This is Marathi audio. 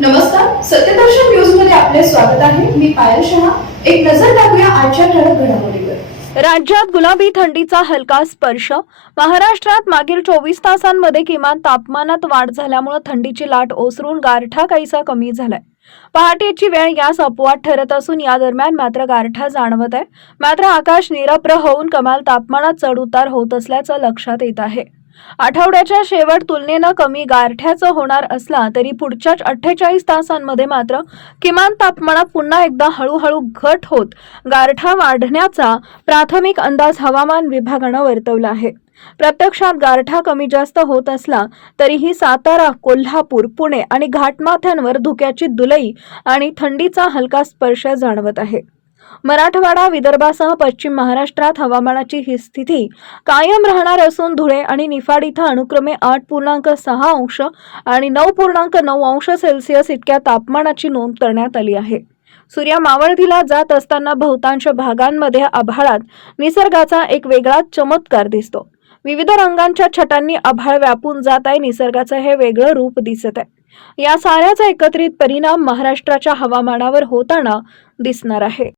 नमस्कार सत्यदर्शन न्यूजमध्ये आपले स्वागत आहे. मी पायल शहा. एक नजर टाकूया आजच्या ठळक घडामोडीवर. राज्यात गुलाबी थंडीचा हलका स्पर्श. महाराष्ट्रात मागील चोवीस तासांमध्ये किमान तापमानात वाढ झाल्यामुळे थंडीची लाट ओसरून गारठा काहीसा कमी झालाय. पहाटेची वेळ यास अपवाद ठरत असून या दरम्यान मात्र गारठा जाणवत आहे. मात्र आकाश निरभ्र होऊन कमाल तापमानात चढ उतार होत असल्याचं लक्षात येत आहे. आठवड्याच्या शेवट तुलनेनं कमी गारठ्याचं होणार असला तरी पुढच्या अठ्ठेचाळीस तासांमध्ये मात्र किमान तापमानात पुन्हा एकदा हळूहळू घट होत गारठा वाढण्याचा प्राथमिक अंदाज हवामान विभागानं वर्तवला आहे. प्रत्यक्षात गारठा कमी जास्त होत असला तरीही सातारा कोल्हापूर पुणे आणि घाटमाथ्यांवर धुक्याची दुलई आणि थंडीचा हलका स्पर्श जाणवत आहे. मराठवाडा विदर्भासह पश्चिम महाराष्ट्रात हवामानाची ही स्थिती कायम राहणार असून धुळे आणि निफाड इथं अनुक्रमे आठ पूर्णांक सहा अंश आणि नऊ पूर्णांक नऊ अंश सेल्सिअस इतक्या तापमानाची नोंद करण्यात आली आहे. सूर्य मावळतीला जात असताना बहुतांश भागांमध्ये आभाळात निसर्गाचा एक वेगळाच चमत्कार दिसतो. विविध रंगांच्या छटांनी आभाळ व्यापून जात आहे निसर्गाचं हे वेगळं रूप दिसत आहे. या साऱ्याचा एकत्रित परिणाम महाराष्ट्राच्या हवामानावर होताना दिसणार आहे.